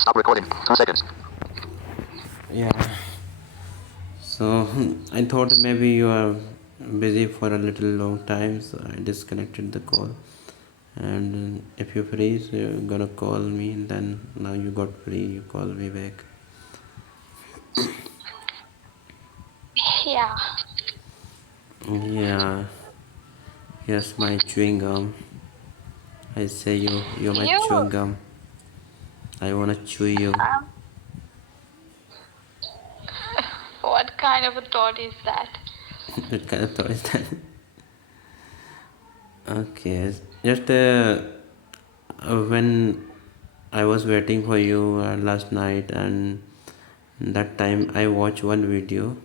Stop recording. 2 seconds. Yeah, so I thought maybe you are busy for a little long time, so I disconnected the call. And if you're free, so you're gonna call me, then now you got free, you call me back. Yeah. Yeah, here's my chewing gum. I say you're my You, chewing gum. I wanna chew you. um, what kind of a thought is that? What kind of thought is that? Okay, just when I was waiting for you last night, and that time I watched one video.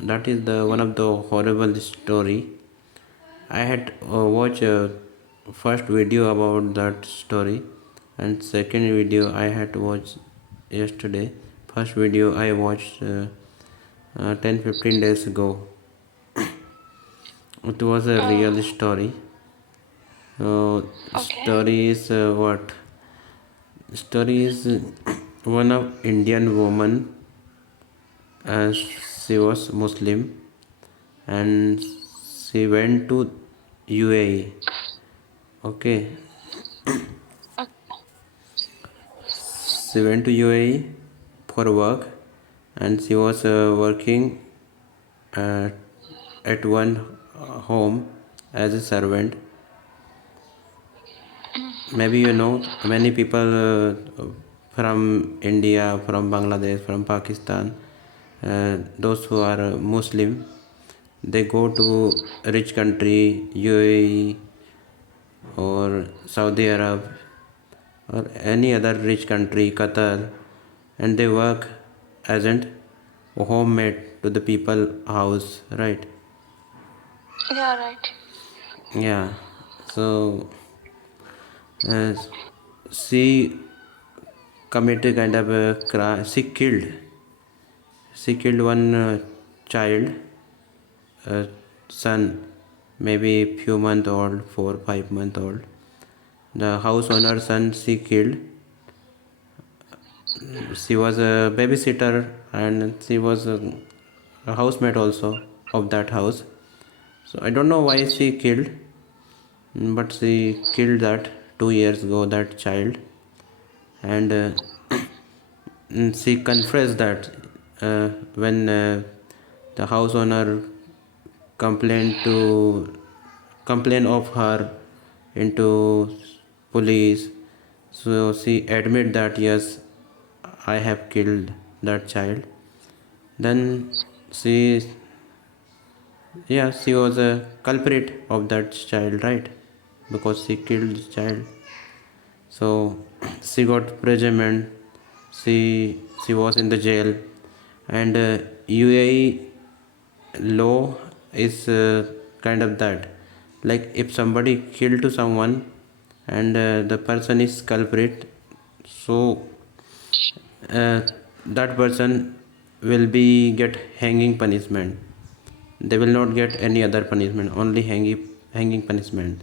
That is the one of the horrible story. I had watched first video about that story, and second video I had watched yesterday. First video I watched 10-15 days ago. It was a Oh, real story. okay. Story is what? Story is one of Indian woman. She was Muslim, and she went to UAE. Okay, she went to UAE for work, and she was working uh, at one home as a servant. Maybe you know many people from India, from Bangladesh, from Pakistan, those who are Muslim, they go to rich country, UAE or Saudi Arab or any other rich country, Qatar, and they work as an homemade to the people house, right? Yeah, right. Yeah. So uh, she committed kind of a crime. She killed one child, son, maybe few month old, 4 5 month old. The house owner son she killed. She was a babysitter, and she was a housemate also of that house. So I don't know why she killed, but she killed that 2 years ago that child, and she confessed that when the house owner complained to complain of her into police, so she admit that yes, I have killed that child. Then she, yeah, she was a culprit of that child, right? Because she killed the child. So she got imprisonment. She was in the jail, and UAE law is kind of that. Like if somebody killed to someone, and the person is culprit, so uh, that person will be get hanging punishment. They will not get any other punishment, only hanging punishment.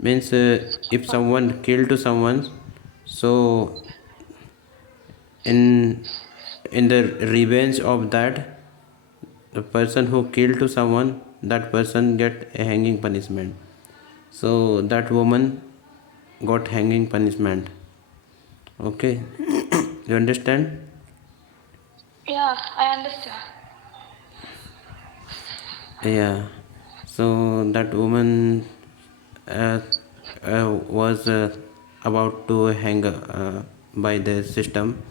Means if someone killed to someone, so in in the revenge of that, the person who killed to someone, that person get a hanging punishment. So that woman got hanging punishment. Okay, you understand? Yeah, I understand. Yeah. So that woman uh, was about to hang by the system.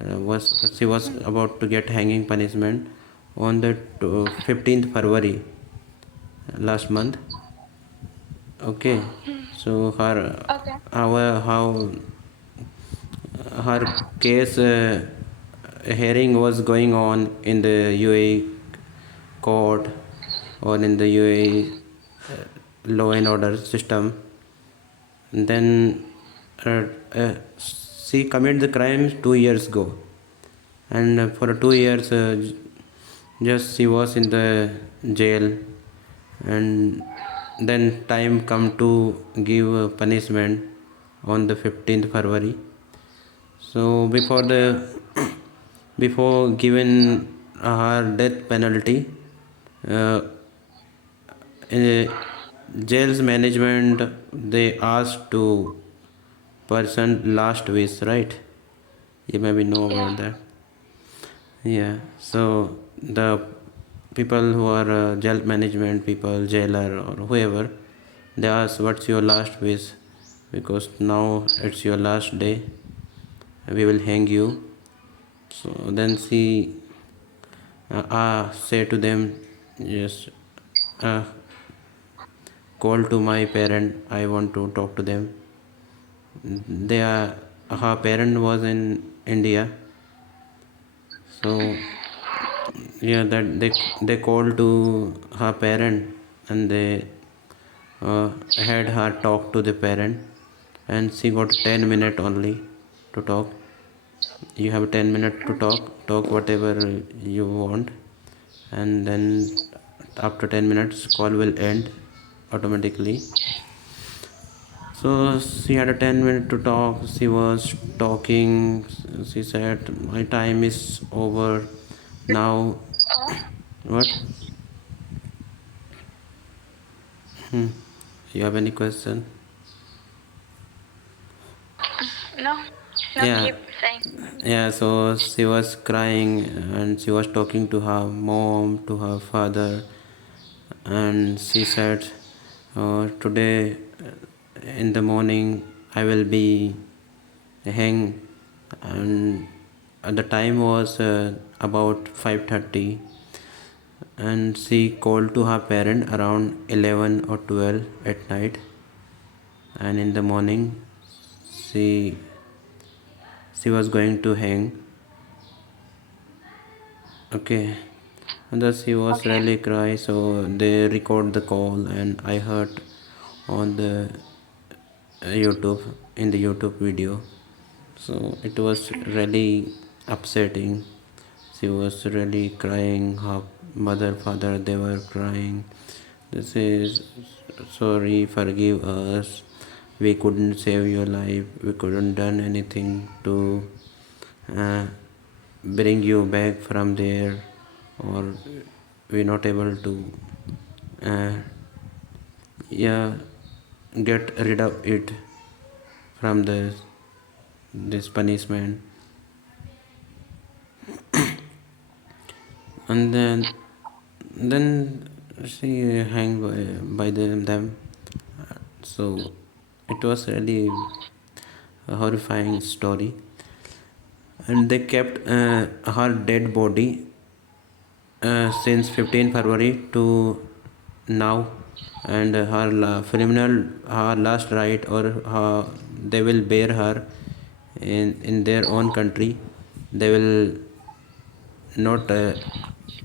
Was She was about to get hanging punishment on the 15th February last month. Okay, so Okay. how her case hearing was going on in the UAE court or in the UAE law and order system. Then she committed the crime 2 years ago, and for 2 years just she was in the jail, and then time come to give punishment on the 15th February. So before giving her death penalty, uh, jail's management they asked to person last wish, right? You maybe know Yeah. about that. Yeah. So the people who are jail management people, jailer or whoever, they ask what's your last wish because now it's your last day. We will hang you. So then she say to them, yes, uh, call to my parent. I want to talk to them. They are her parent was in India, so yeah, that they called to her parent and they had her talk to the parent, and she got 10 minutes only to talk. You have 10 minutes to talk whatever you want, and then after 10 minutes call will end automatically. So she had a 10 minute to talk. She was talking. She said, "My time is over now." What? You have any question? No. No. Yeah, Keep saying. yeah. So she was crying and she was talking to her mom, to her father, and she said, "Today in the morning I will be hang," and the time was about 5:30, and she called to her parent around 11 or 12 at night, and in the morning she she was going to hang. Okay, and thus he was Okay. really cry, so they record the call and I heard on the YouTube, in the YouTube video. So it was really upsetting. She was really crying. Her mother, father, they were crying. This is sorry, forgive us. We couldn't save your life. We couldn't done anything to uh, bring you back from there, or we're not able to uh, yeah, get rid of it from this punishment. And then she hang by them. So it was really a horrifying story, and they kept her dead body since 15 February to now, and her last right, or they will bear her in their own country. They will not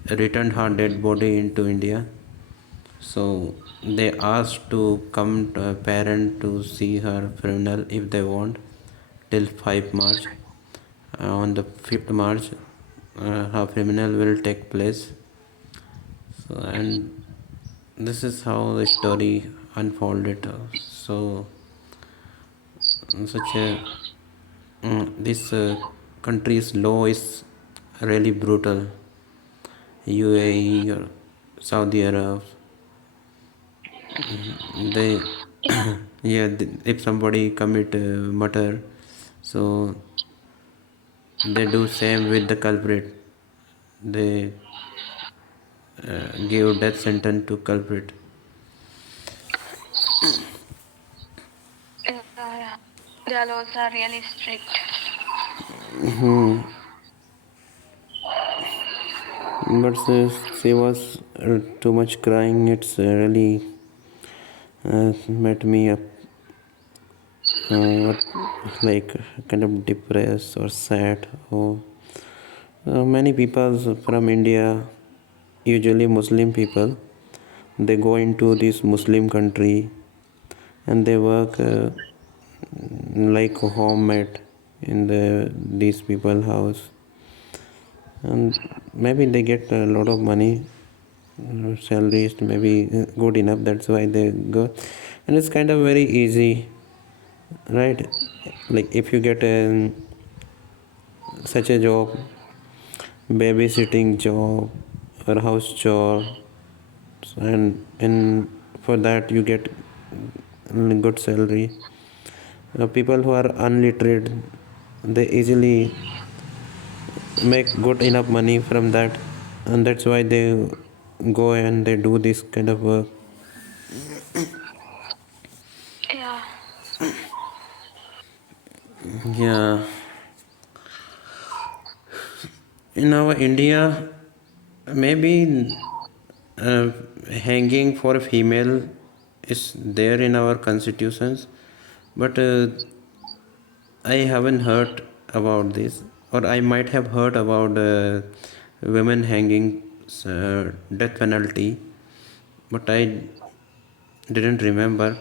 return her dead body into India. So they asked to come to a parent to see her funeral if they want till 5 March. On the 5th March, her funeral will take place. So, and this is how the story unfolded. So, such a this country's law is really brutal. UAE or Saudi Arab, they Yeah. yeah, if somebody commit murder, so they do same with the culprit. They give death sentence to culprit. Yeah. The laws are really strict. But she was too much crying. It's really made me up, what, like kind of depressed or sad. Or many people from India, usually Muslim people, they go into this Muslim country and they work like homemade in these people house, and maybe they get a lot of money, salaries maybe good enough, that's why they go. And it's kind of very easy, right? Like if you get such a job, babysitting job or house job, and in for that you get good salary. People who are unliterate, they easily make good enough money from that, and that's why they go and they do this kind of work. Yeah. Yeah, in our India, maybe uh, hanging for a female is there in our constitutions, but I haven't heard about this, or I might have heard about women hanging, death penalty, but I didn't remember.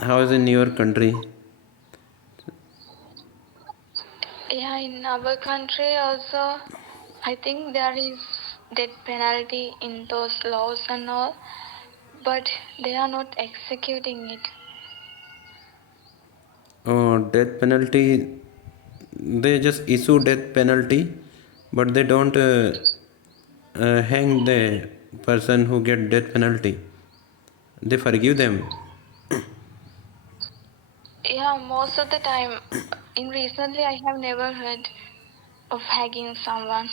How is in your country? Yeah, in our country also, I think there is death penalty in those laws and all, but they are not executing it. Oh, death penalty. They just issue death penalty, but they don't hang the person who get death penalty. They forgive them. Yeah, most of the time, in recently, I have never heard of hanging someone.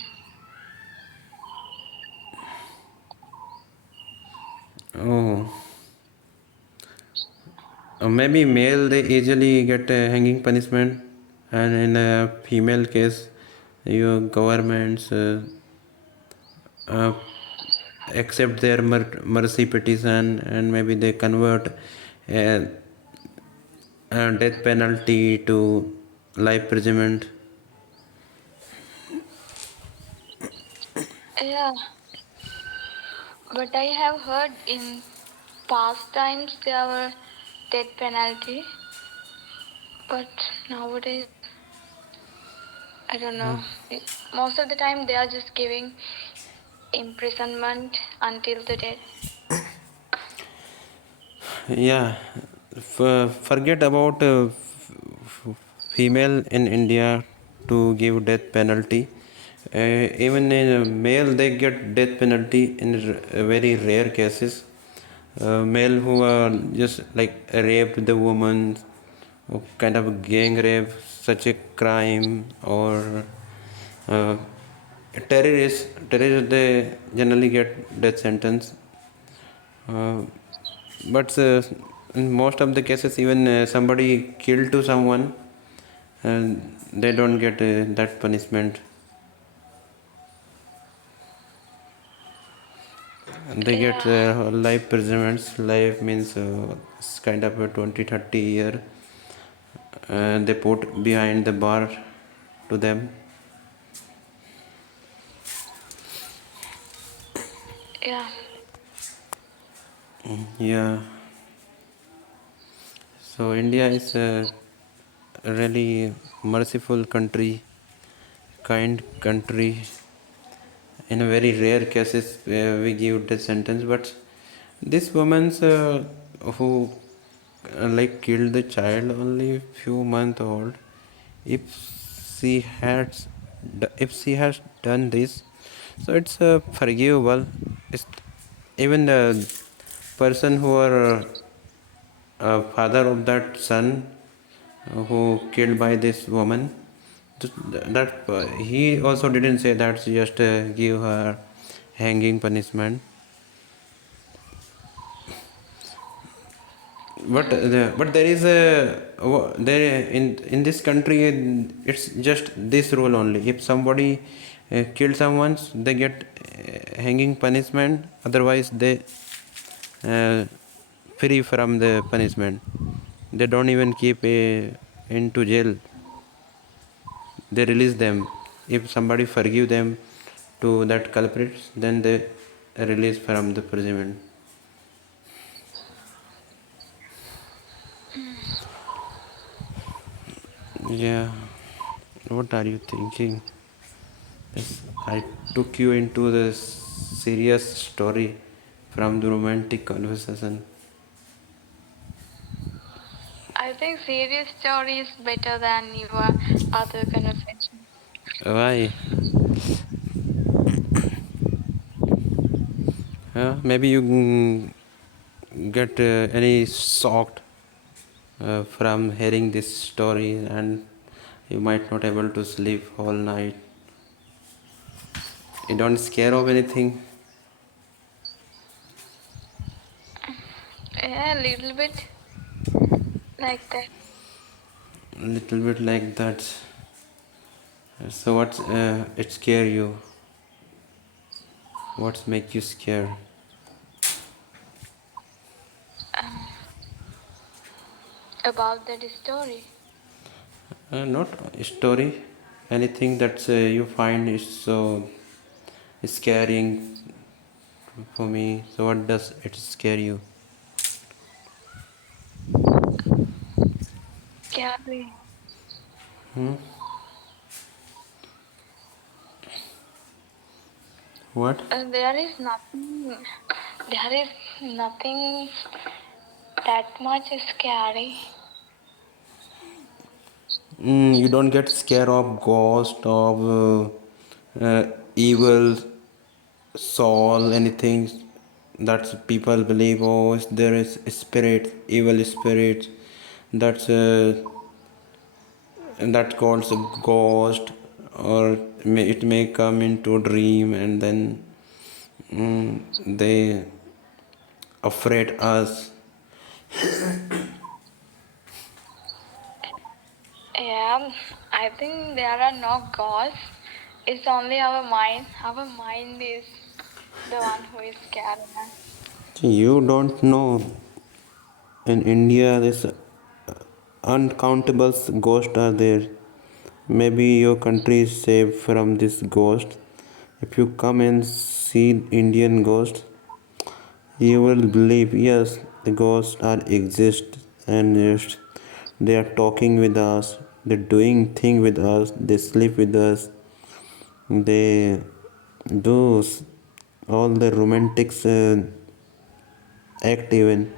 Oh, maybe male they easily get a hanging punishment, and in a female case, your governments uh, accept their mercy petition, and maybe they convert a, a death penalty to life imprisonment. Yeah, but I have heard in past times there were death penalty, but nowadays I don't know. Most of the time they are just giving imprisonment until the death. Yeah, forget about female in India to give death penalty. Even in male, they get death penalty in very rare cases. Male who are just like raped the woman, or kind of gang rape, such a crime, or uh, terrorists, they generally get death sentence. Uh, but in most of the cases, even somebody killed to someone, they don't get that punishment. They get Yeah, life imprisonments. Life means it's kind of a 20-30 year. They put behind the bar to them. yeah, Yeah. So India is a really merciful country, kind country. In a very rare cases, we give death sentence, but this woman's who like killed the child only few month old, if she has if she has done this, so it's forgivable. It's, even the person who are father of that son who killed by this woman, that he also didn't say that just give her hanging punishment. But there is a there in this country, it's just this rule only. If somebody killed someone, they get hanging punishment, otherwise they uh, free from the punishment. They don't even keep into jail. They release them. If somebody forgive them to that culprits, then they release from the imprisonment. Yeah, what are you thinking? Yes, I took you into the serious story, from the romantic conversation. I think serious story is better than your other conversation. Why? Maybe you get any shocked from hearing this story, and you might not able to sleep all night. You don't scare of anything. Yeah, a little bit like that. Little bit like that. So what's it scare you? What's make you scared? About that story. Not a story. Anything that you find is so scaring for me. So what does it scare you? Scary. Hmm? What? There is nothing. There is nothing that much scary. You don't get scared of ghost of evil soul, anything that people believe. Oh, there is a spirit, evil spirit. That's that calls a ghost, or it may come into a dream, and then they afraid us. Yeah, I think there are no gods. It's only our mind. Our mind is the one who is scared. You don't know. In India, this uncountable ghosts are there. Maybe your country is safe from this ghost. If you come and see Indian ghosts, you will believe yes, the ghosts are exist, and yes, they are talking with us. They're doing thing with us. They sleep with us. They do all the romantic act even.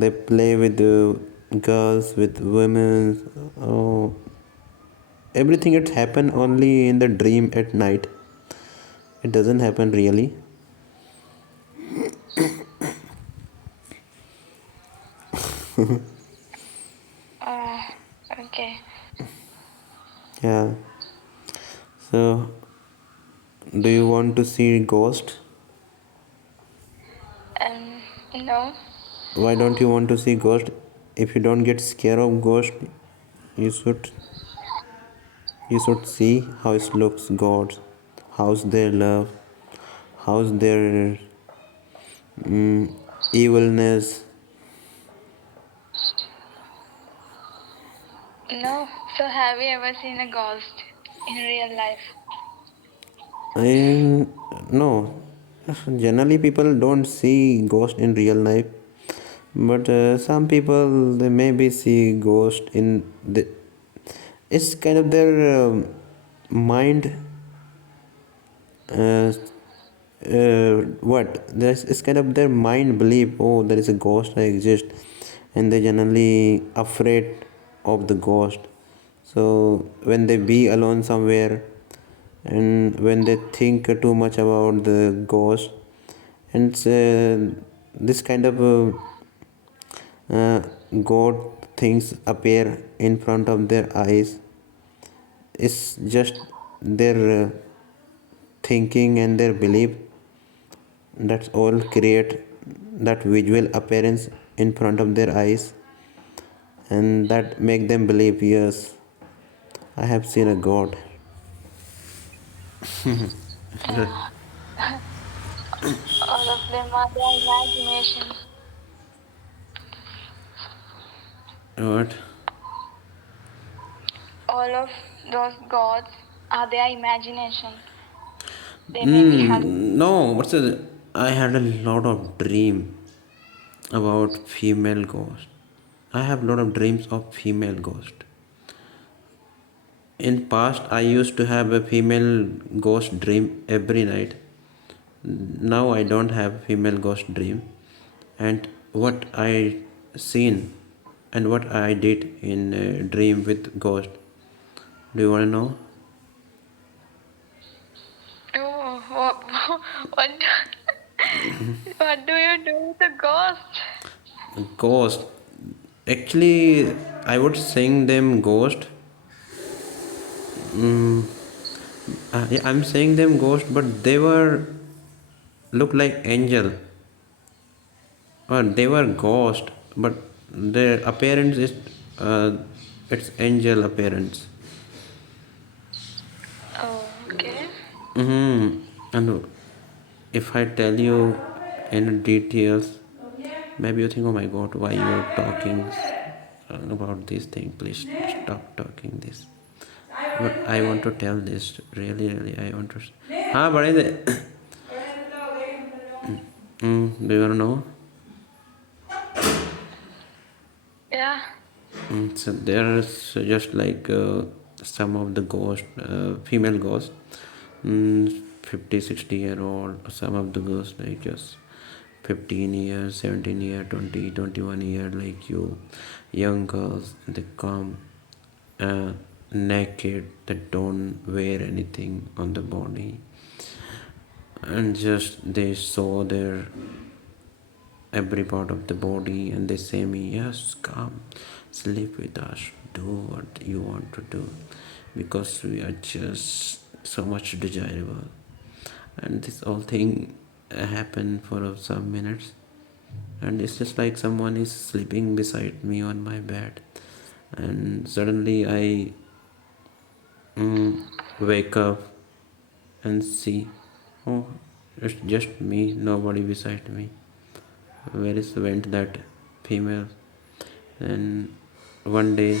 They play with the girls, with women. Oh, everything it happen only in the dream at night. It doesn't happen really. Uh, okay. Yeah. So, do you want to see ghost? No. Why don't you want to see ghost? If you don't get scared of ghost, you should you should see how it looks gods, how's their love, how's their evilness. No. So have you ever seen a ghost in real life? I no. Generally, people don't see ghost in real life, but some people they maybe see ghost in the. It's kind of their mind. Uh, what there's it's kind of their mind believe, oh, there is a ghost that exists, and they generally afraid of the ghost. So when they be alone somewhere, and when they think too much about the ghost, and this kind of god things appear in front of their eyes, it's just their thinking and their belief. That's all create that visual appearance in front of their eyes, and that make them believe, yes, I have seen a god. All of them are their imagination. What? All of those gods are their imagination. They may be No, what's the, I had a lot of dream about female ghost. I have a lot of dreams of female ghost. In past, I used to have a female ghost dream every night. Now I don't have female ghost dream, and what I seen and what I did in a dream with ghost. Do you want to know? Oh, what, what do you do with the ghost? Ghost. Actually, I would sing them ghost. Mm, yeah, I'm saying them ghost, but they were look like angel, or they were ghost, but their appearance is uh, it's angel appearance. Oh, okay. And if I tell you in details, maybe you think, oh my god, why you are talking about this thing? Please stop talking this. But I want to tell this. Really, really, I want to. हाँ बड़े दे. Do you wanna know? Yeah. So there's just like some of the ghost, female ghosts, 50, 60 year old. Some of the ghosts like just 15 years, 17 year, 20, 21 year, like you, young girls. They come uh, naked. They don't wear anything on the body, and just they saw their every part of the body, and they say me, yes, come sleep with us, do what you want to do, because we are just so much desirable. And this whole thing happened for some minutes, and it's just like someone is sleeping beside me on my bed, and suddenly I wake up and see, oh, it's just me, nobody beside me. Where is went that female? And one day,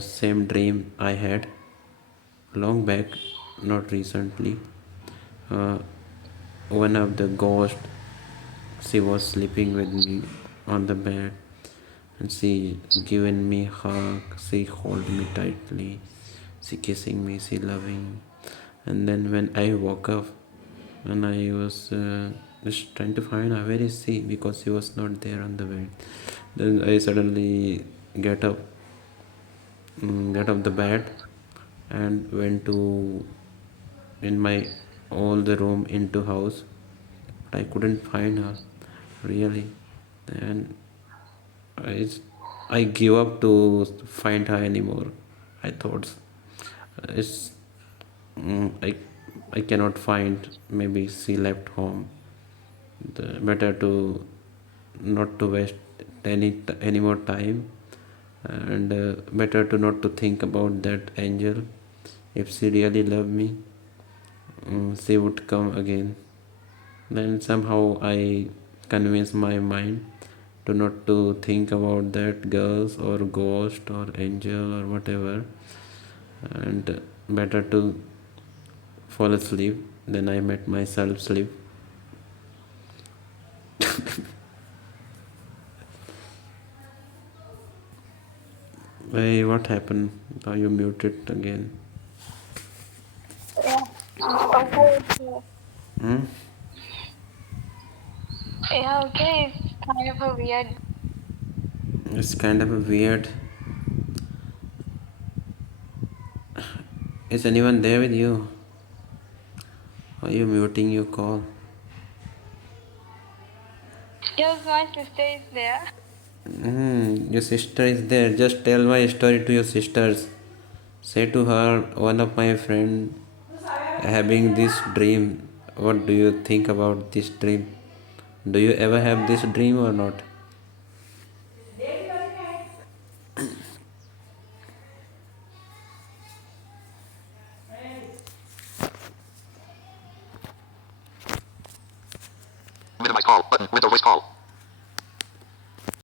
same dream I had long back, not recently. Uh, One of the ghosts, she was sleeping with me on the bed, and she given me hug. She hold me tightly. She kissing me. She loving. And then when I woke up, and I was just trying to find her, where is she, because she was not there on the bed. Then I suddenly get up, get up the bed, and went to in my all the room into house, but I couldn't find her really. And I I give up to find her anymore. I thought it's I cannot find. Maybe she left home. Better to not to waste any more time, and better to not to think about that angel. If she really loved me, she would come again. Then somehow I convince my mind to not to think about that girls or ghost or angel or whatever, and better to fall asleep. Then I met myself sleep. Hey, what happened? Are you muted again? Yeah. Okay. Hmm? Yeah, okay. It's kind of a weird. It's kind of a weird. Is anyone there with you? Are you muting your call? Yes, my sister is there. Your sister is there. Just tell my story to your sisters. Say to her, one of my friend having this dream. What do you think about this dream? Do you ever have this dream or not? Minimize call button. Window voice call.